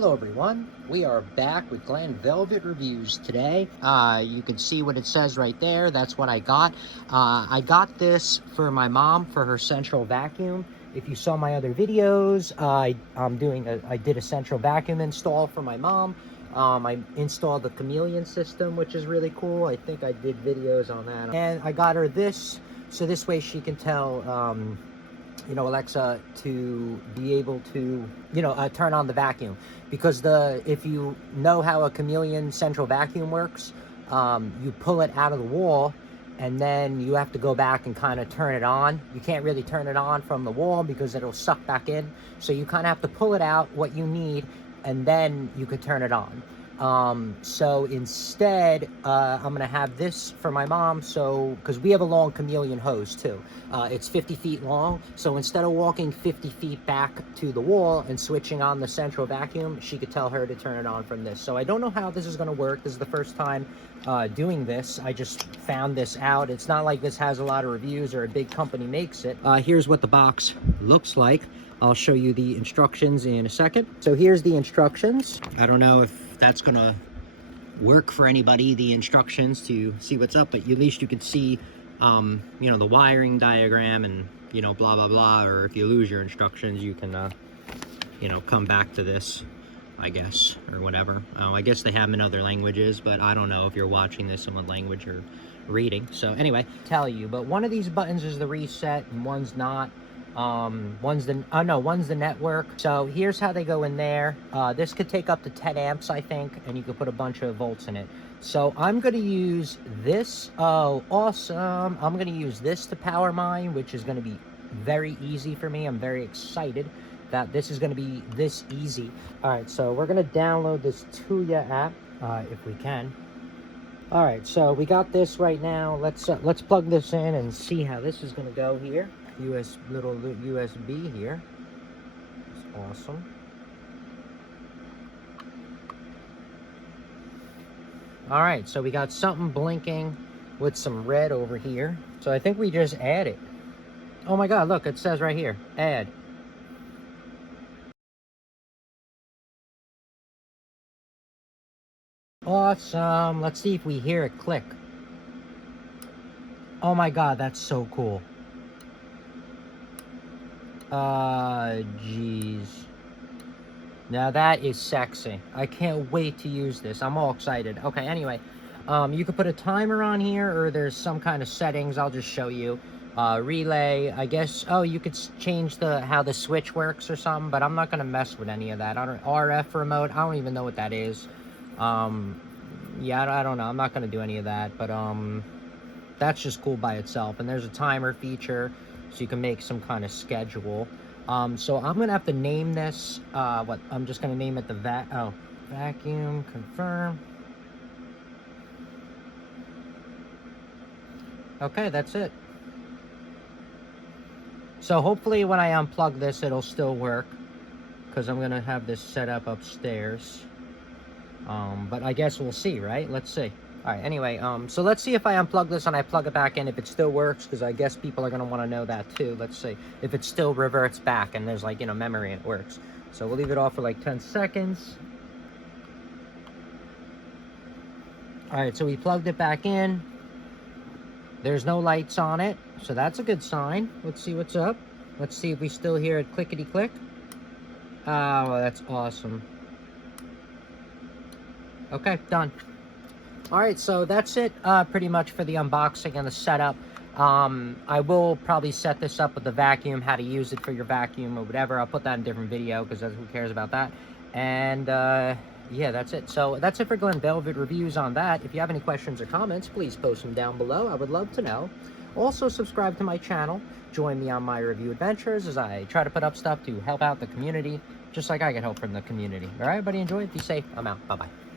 Hello everyone, we are back with Glen Velvet Reviews today. You can see what it says right there. That's what I got. I got this for my mom for her central vacuum. If you saw my other videos, I did a central vacuum install for my mom. I installed the chameleon system, which is really cool. I think I did videos on that. And I got her this, so this way she can tell Alexa to be able to, turn on the vacuum. Because if you know how a chameleon central vacuum works, you pull it out of the wall and then you have to go back and kind of turn it on. You can't really turn it on from the wall because it'll suck back in. So you kind of have to pull it out, what you need, and then you could turn it on. So instead, I'm going to have this for my mom, because we have a long chameleon hose too. It's 50 feet long, so instead of walking 50 feet back to the wall and switching on the central vacuum, she could tell her to turn it on from this. So I don't know how this is going to work. This is the first time doing this. I just found this out. It's not like this has a lot of reviews or a big company makes it. Here's what the box looks like. I'll show you the instructions in a second. So here's the instructions. I don't know if that's gonna work for anybody, the instructions to see what's up, but at least you can see, the wiring diagram and, blah, blah, blah. Or if you lose your instructions, you can, come back to this, I guess, or whatever. I guess they have them in other languages, but I don't know if you're watching this in what language you're reading. So anyway, tell you, but one of these buttons is the reset and one's not. One's the network. So here's how they go in there. This could take up to 10 amps, I think, and you could put a bunch of volts in it. So I'm going to use this. Oh, awesome. I'm going to use this to power mine, which is going to be very easy for me. I'm very excited that this is going to be this easy. All right, so we're going to download this Tuya app, if we can. All right, so we got this right now. Let's plug this in and see how this is going to go here. Little USB here. It's awesome. All right, so we got something blinking with some red over here. So I think we just add it. Oh my God, look, it says right here, add. Awesome. Let's see if we hear it click. Oh my God, that's so cool. Jeez. Now that is sexy. I can't wait to use this. I'm all excited. Okay, anyway, you could put a timer on here, or there's some kind of settings. I'll just show you. Relay, I guess. Oh, you could change how the switch works or something, but I'm not gonna mess with any of that. RF remote, I don't even know what that is. Yeah, I don't know. I'm not gonna do any of that, but that's just cool by itself. And there's a timer feature, so you can make some kind of schedule. So I'm gonna have to name this. I'm just gonna name it the vacuum confirm. Okay, that's it. So hopefully when I unplug this, it'll still work, because I'm gonna have this set up upstairs. But I guess we'll see, right? Let's see. All right, anyway, so let's see if I unplug this and I plug it back in, if it still works, because I guess people are going to want to know that too. Let's see if it still reverts back and there's memory and it works. So we'll leave it off for like 10 seconds. All right, so we plugged it back in. There's no lights on it, so that's a good sign. Let's see what's up. Let's see if we still hear it clickety click. Oh, that's awesome. Okay, done. All right, so that's it pretty much for the unboxing and the setup. I will probably set this up with the vacuum, how to use it for your vacuum or whatever. I'll put that in a different video, because who cares about that. And yeah, that's it. So that's it for Glen Velvet Reviews on that. If you have any questions or comments, please post them down below. I would love to know. Also, subscribe to my channel. Join me on my review adventures as I try to put up stuff to help out the community, just like I get help from the community. All right, everybody, enjoy it. Be safe. I'm out. Bye-bye.